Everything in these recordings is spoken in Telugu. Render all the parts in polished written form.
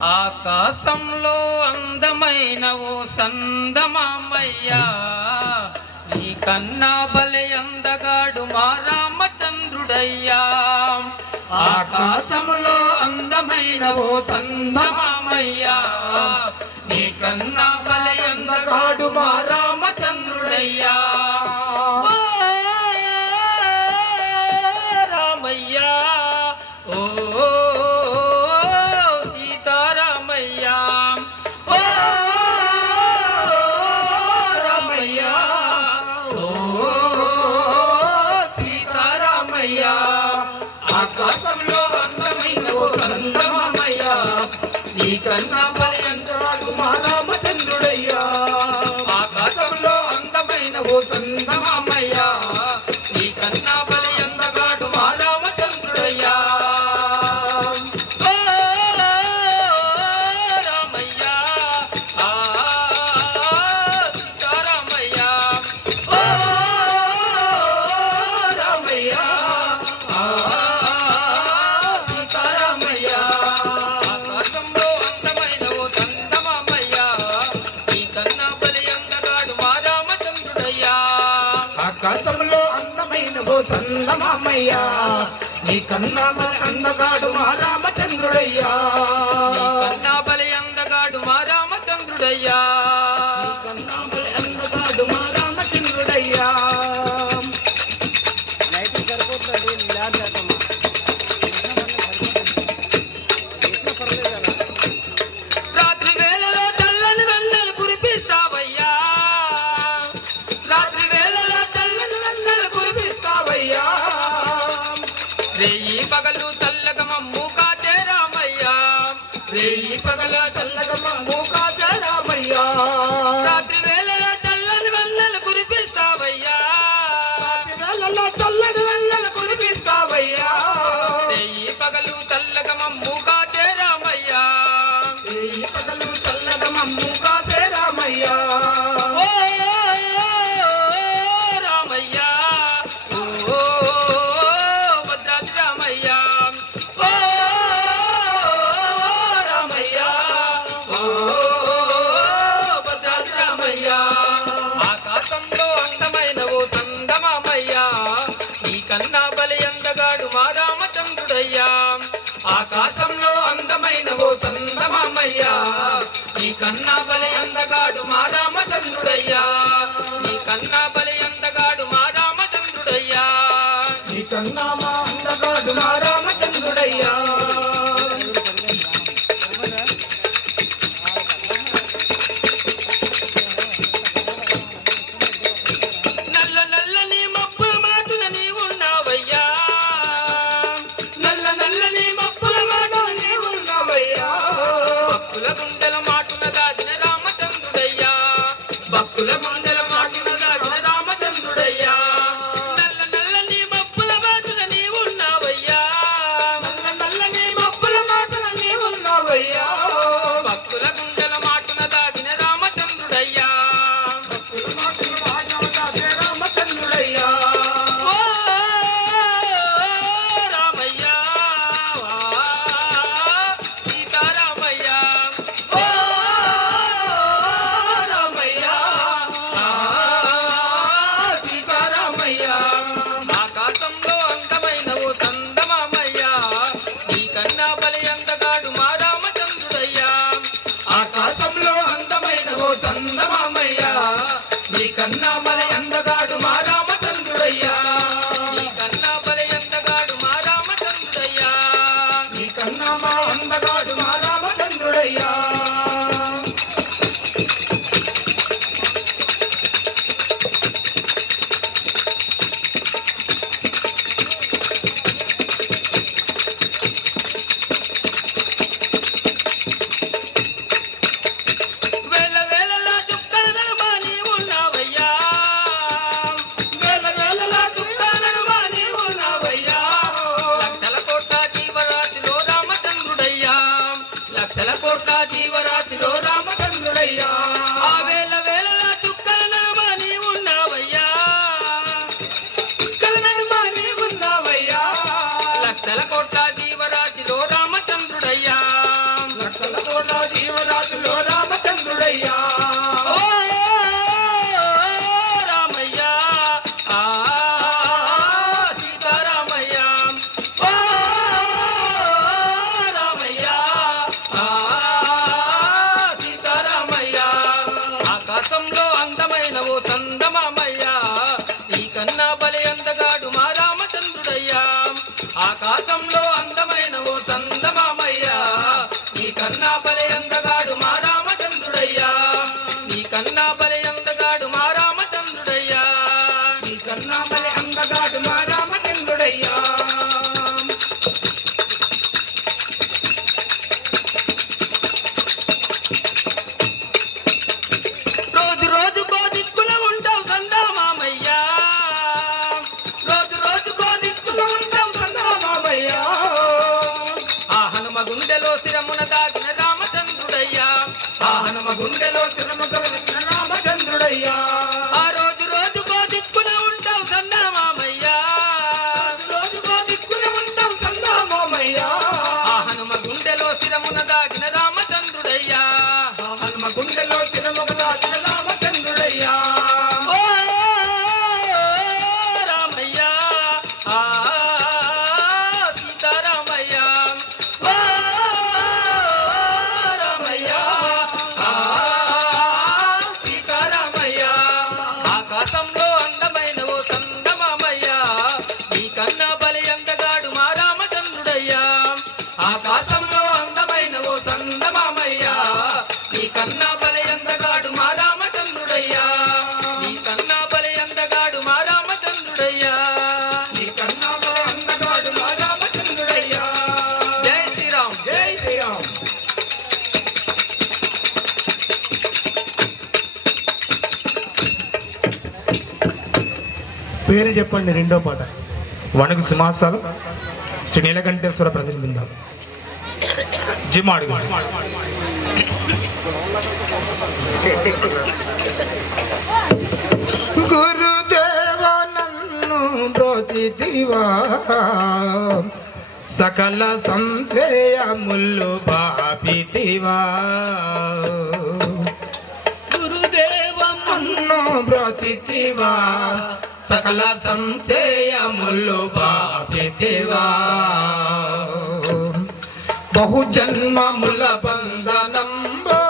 ఆకాశంలో అందమైన ఓ సందమామయ్యా, నీ కన్నా బలె అందగాడు మా రామచంద్రుడయ్యా. ఆకాశంలో అందమైన ఓ సందమామయ్యా, నీ కన్నా బలె అందగాడు మా రామచంద్రుడయ్యా. రామయ్యా ఓ ఆకాశంలో అందమైన ఓ సందమామయ్యా, నీ కన్నా బలె అందగాడు మా రామచంద్రుడయ్యా. ఆకాశంలో అందమైన ఓ సందమామయ్యా, నీ కన్నా బలె అందగాడు మా రామచంద్రుడయ్యా. రామయ్యా సీతారామయ్యా, రామయ్యా ఆకాశంలో అందమైన ఓ సందమామయ్యా, నీ కన్నా బలె అందగాడు మా రామచంద్రుడయ్యా. కన్నా బలె అందగాడు మా రామచంద్రుడయ్యా. కన్నా బలె అందగాడు మా రామచంద్రుడయ్యా. రాత్రి వేళలో చల్లని వెన్నెలు కురిపిస్తావయ్యా, రాత్రి వేళలో చల్లని వెన్నెలు కురిపిస్తావయ్యా. రేయి పగలు చల్లగా మమ్ము కాచే రామయ్యా, రేయి పగల చల్లగా మమ్ము కాచే రామయ్యా. రాత్రి వేళలో చల్లని వెన్నెలు కురిపిస్తావయ్యా, రాత్రి వేళలో చల్లని వెన్నెలు కురిపిస్తావయ్యా. రేయి పగలు చల్లగా మమ్ము కాచే రామయ్యా, రేయి పగలు చల్లగా మమ్ము కాచే రామయ్యా. రామయ్యా ఓ భద్రాద్రి రామయ్యా, ఓ రామయ్యా ఓ భద్రాద్రి రామయ్యా. ఆకాశంలో అందమైన ఓ సందమామయ్యా, నీ కన్నా బలె అందగాడు మా రామచంద్రుడయ్యా. ఆకాశంలో అందమైన ఓ సందమామయ్యా, నీ కన్నా బలె అందగాడు మా రామచంద్రుడయ్యా. నీ కన్నా బలె అందగాడు మా రామచంద్రుడయ్యా. నీ కన్నా మా అందగాడు మా రామచంద్రుడయ్యా. నల్ల నల్లని మబ్బుల మాటున నీ ఉన్నావయ్యా, నల్ల నల్లని మబ్బుల మాటున నీ ఉన్నావయ్యా. భక్తుల గుండెల మాటున దాచిన రామచంద్రుడయ్యా, భక్తుల గుండెల మాటున దాచిన రామచంద్రుడయ్యా. నల్ల నల్లని మబ్బుల మాటున నీ ఉన్నావయ్యా, నల్ల నల్లని మబ్బుల మాటున నీ ఉన్నావయ్యా. భక్తుల గుండెల మాటున దాచిన రామచంద్రుడయ్యా, భక్తుల మాటున దాచిన రామచంద్రుడయ్యా. ఓ రామయ్యా సీతారామయ్యా, ఓ రామయ్యా సీతారామయ్యా. ఆకాశంలో అందమైన ఓ సందమామయ్యా, నీ కన్నా బలె అందగాడు మా రామచంద్రుడయ్యా. ఆకాశంలో అందమైన ఓ సందమామయ్యా, నీ కన్నా బలె అందగాడు మా రామచంద్రుడయ్యా. నీ కన్నా బలె అందగాడు మా రామచంద్రుడయ్యా. నీ కన్నా మా అందగాడు మా రామచంద్రుడయ్యా. వేల వేలలా చుక్కల నడుమ నీ ఉన్నావయ్యా, వేల వేలలా చుక్కల నడుమ నీ ఉన్నావయ్యా. లక్షల కోట్ల జీవరాశిలో రామచంద్రుడయ్యా, లక్షల కోట్ల జీవరాశిలో రామచంద్రుడయ్యా. ఆ వేల వేలలా చుక్కల నడుమ నీ ఉన్నావయ్యా, చుక్కల నడుమ నీ ఉన్నావయ్యా. లక్షల కోట్ల జీవరాశిలో రామచంద్రుడయ్యా, లక్షల నా జీవరాశిలో రామచంద్రుడయ్యా రామయ్య సీతారామయ్య రామయ్య సీతారామయ్య ఆకాశంలో అందమైన ఓ చందమామయ్య ఈ కన్నా బలి అందగాడు మా రామచంద్రుడయ్యా ఆకాశంలో అందమైన ఓ చందమామయ్య ఈ కన్నా బలి అందగాడు మా రామచంద్రుడయ్యా ఈ కన్నా బలి అందగాడు మా రామచంద్రుడయ్యా ఈ కన్నా బలి అందగాడు మా రామచంద్రుడయ్యా రోజు రోజుకో దిక్కున ఉంటావు చందమామయ్యా రోజు రోజుకో దిక్కున ఉంటావు చందమామయ్యా ఆ హనుమ గుండెలో స్థిరమున దాగిన రామచంద్రుడయ్యా ఆ హనుమ గుండెలో స్థిరమున రామచంద్రుడయ్యా ఆ రోజు రోజుకో దిక్కున ఉంటావు చందమామయ్యా రోజుకో దిక్కున ఉంటావు చందమామయ్యా ఆ హనుమ గుండెలో స్థిరమున దాగిన రామచంద్రుడయ్యా ఆ హనుమ గుండెలో స్థిరమున దాగిన రామచంద్రుడయ్యా ఓ రామయ్య సీతారామయ్య ఓ రామయ్య సీతారామయ్య ఆకాశంలో అందమైన ఓ చందమామయ్య ఈ కన్నా బలి అందగాడు మా రామచంద్రుడయ్యా ఆకాశంలో అందమైన ఓ చందమామయ్య ఈ కన్నా బలి అందగాడు మా రామచంద్రుడయ్యా ఈ కన్నా బలి అందగాడు మా రామచంద్రుడయ్యా ఈ కన్నా బలి అందగాడు మా రామచంద్రుడయ్యా జై శ్రీరామ్ జై శ్రీరామ్ పేరు చెప్పండి రెండో పాట వణుకు సింహాసాలు శ్రీ నీలకంఠేశ్వర ప్రతిబింబం జిమాడు గురుదేవ నన్ను బ్రోసిదివా సకల సంశయములు బాపితివా గురుదేవ నన్ను బ్రోసిదివా సకల సంశయములు బాపితివా బహుజన్మముల బంధనంబో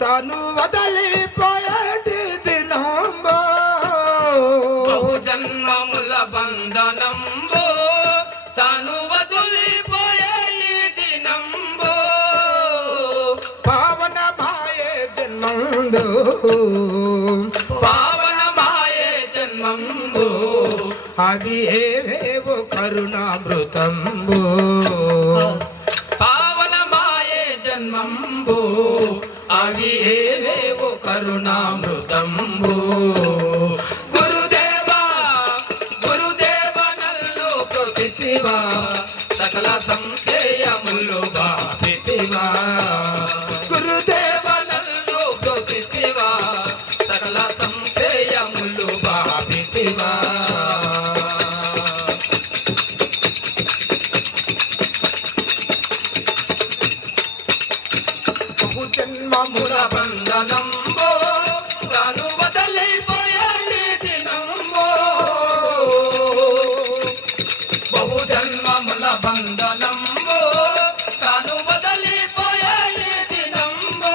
తను వదలిపోయేటి దినంబో బహుజన్మముల బంధనంబో తాను వదిలిపోయే ఈ దినంబో పావనమాయే జన్మందు పావనమాయే జన్మంబో అవి ఏవేవో కరుణామృతంబు పావనమాయే జన్మంబో అవి ఏవేవో కరుణామృతంబు గురుదేవా గురుదేవ నల్లు ప్రతిశివా సకల సంశయములు బాపితివా గురుదేవ నల్లు ప్రతిశివా సకల సంశయములు బాపితివా జన్మముల బంధనంబో తాను వదలిపోయే ఈ దినంబో బహుజన్మముల బంధనంబో తాను వదలిపోయే ఈ దినంబో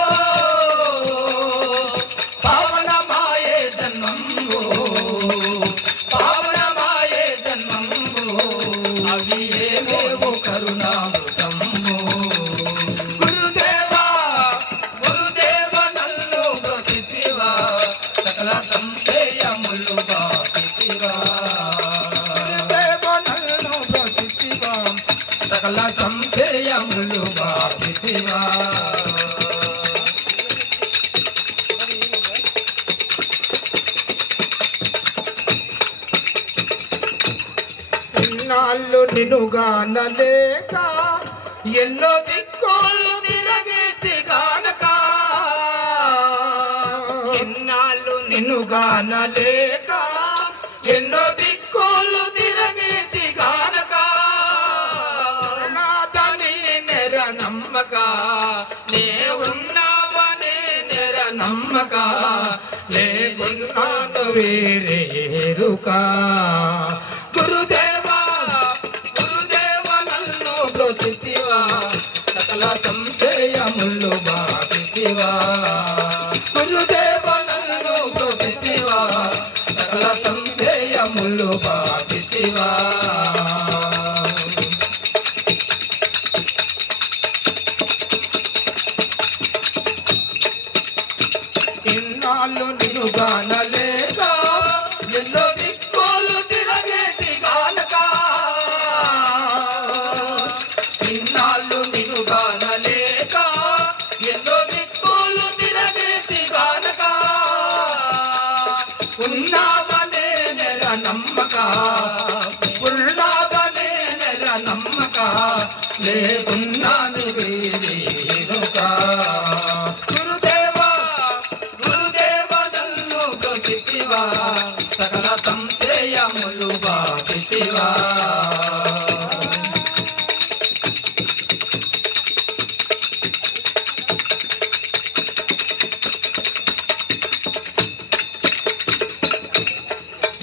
పావనమాయే జన్మంబో పావనమాయే జన్మంబో అవి ఏవేవో కరుణామృతంబో గురుదేవా గురుదేవ నల్లు ప్రతిశివా సకల సంశయములు బాపితివా దేవనలను ప్రతిశివా సకల సంశయములు బాపితివా ఇన్నాళ్ళు నిన్నుగానలేక ఎన్నో దిక్కులు తిరగేతి గానక ఇన్నాళ్ళు నిన్నుగానలేక ఎన్నో దిక్కులు తిరగేతి గానక నాదని నెర నమ్మక నే ఉన్నావనే నెర నమ్మక లేకున్నాను వేరేరుకా గురుదేవా గురుదేవా నన్ను బ్రోచితివా సకల సంశయములు బాధితివా గురుదేవా నన్ను బ్రోచితివా సకల సంశయములు బాధితివా ఇన్నాళ్ళు నిన్ను గానలేక ఎన్నో దిక్కులు తిరగేటి గానక ఇన్నాళ్ళు నిన్ను గానలేక ఎన్నో దిక్కులు తిరగేటి గానక ఉన్నావనే నెర నమ్మక ఉన్నావనే నెర నమ్మక లేకున్నాను వేరేనుక సకల సంశయములు బాధితివా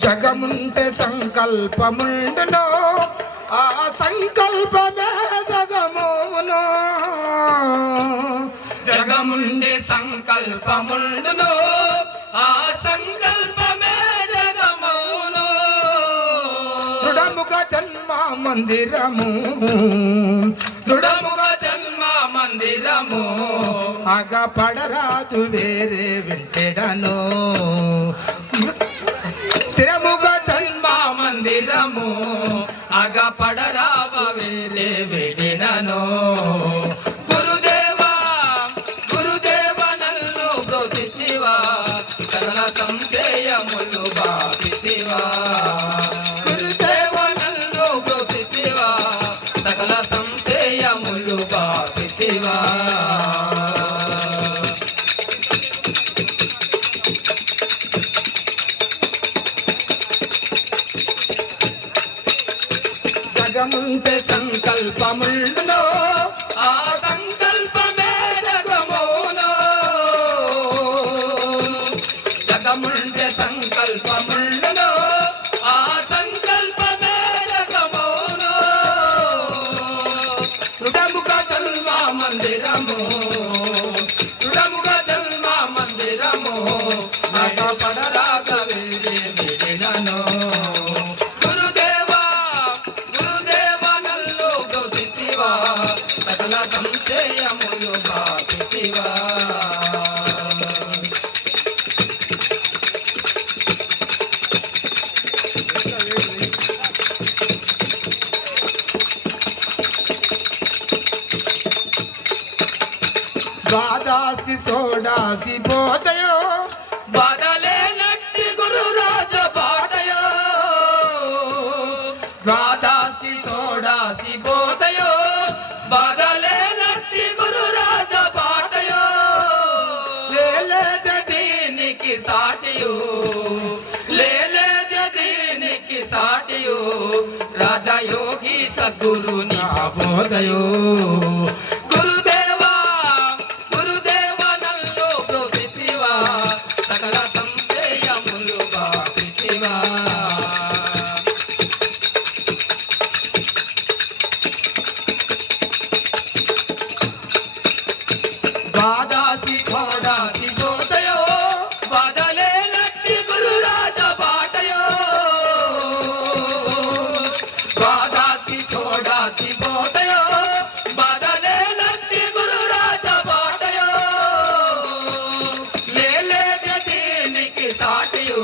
జగముంటే సంకల్పముండును ఆ సంకల్పమే జగమును జగముండే సంకల్పముండును ఆ సంకల్పమే జగమును దృఢముగ జన్మ మందిరము దృఢముగ జన్మ మందిరము అగ పడరాదు వేరే వింటెడను స్థిరముగ జన్మ మందిరము అగ పడరావ వేరే విడినను గురుదేవా గురుదేవా నన్ను బ్రోచితివా సకల సంశయములు బాధితివా గురుదేవా నన్ను బ్రోచితివా సకల సంశయములు బాధితివా జగముంటే సంకల్పముండును ఆ సంకల్పమే జగమును జగముంటే సంకల్పముండును ఆ సంకల్పమే జగమును దృఢముగ జన్మ మందిరము దృఢముగ జన్మ మందిరము నట పడరాగ వేరే విడినను సకల సంశయములు బాధితివా బాదాసి సోడాసి పోతయో బాధలే నట్టి గురు రాజ బాటయో బాదాసి సోడాసి పోతయో బాధలే నట్టి గురు రాజ బాటయో లేలేద దీనికి సాటియు లేలేద దీనికి సాటియు రాజయోగి సద్గురుని బోధయో గురుదేవా గురుదేవా నన్ను బ్రోచితివా సకల సంశయములు బాధితివా బాదాసి చోడాసి పోతయో బాధలే నట్టి గురు రాజ బాటయో బాదాసి చోడాసి పోతయో బాధలే నట్టి గురు రాజ బాటయో లేలేద దీనికి సాటియు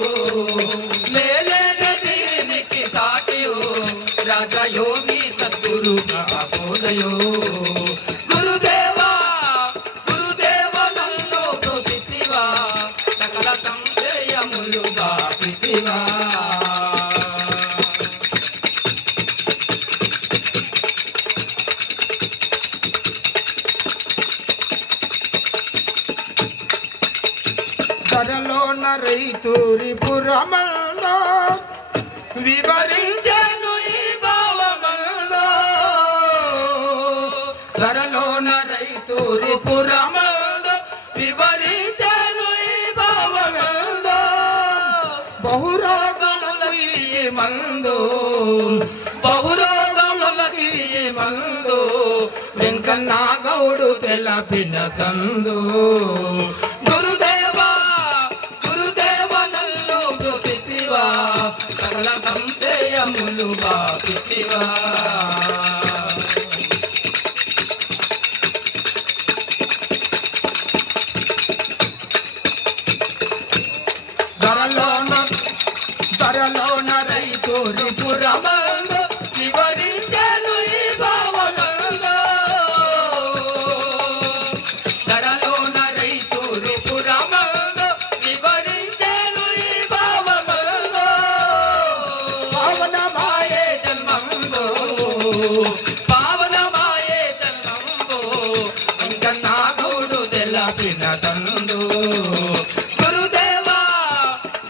లేలేద దీనికి సాటియు రాజయోగి సద్గురు బోధయో గురుదేవా సకల సంశయములు బాధితివా ధరలోన రైతూరి పురమంలో వివరించెను ఈ భావమంలో ధరలోన రైతూరి పురమందు వివరించాను ఈ భావమందు బహురోగములకి మందు బహురోగములకి మందు వెంకన్న గౌడు తెలపిన సందు గురుదేవా గురుదేవనల్లో చూపితివా సకల సంశయములు బాపితివా ధరలోన రైతూరి పురమందు వివరించాను ఈ భావమందు ధరలోన రైతులు పురమందు వివరించాను ఈ భావమందు పావనమాయే జన్మందు పావనమాయే జన్మందు ఇంకా నాగుడు తెలపిన తందు గురుదేవా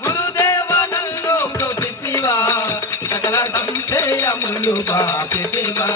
గురుదేవా నన్ను కృతివా సకల సంశయములు బాపితివా